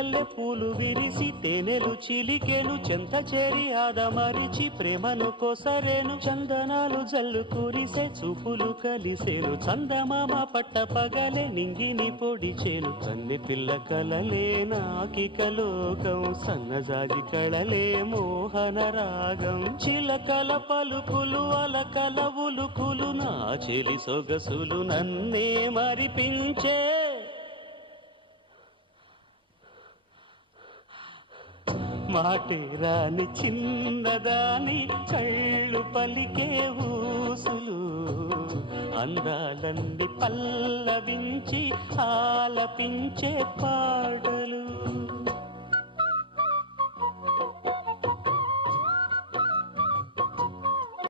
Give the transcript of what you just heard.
మల్లె పూలు విరిసి తేనెలు చిలికేను చెంత చేరి ఆదమరిచి ప్రేమను కొసరేను చందనాలు జల్లు కురిసే చూపులు కలిసేను చందమామ పట్ట పగలే నింగిని పొడిచేను కన్నె పిల్ల కలలే నాకిక లోకం సన్నజాజి కళలే మోహన రాగం చిలకల పలుకులు అలకల ఉలుకులు నా చెలి సొగసులు నన్నే మరిపించే మాటే రాని చిన్నదాని కళ్ళు పలికే ఊసులు అందాలన్నీ పల్లవించి ఆలపించే పాటలు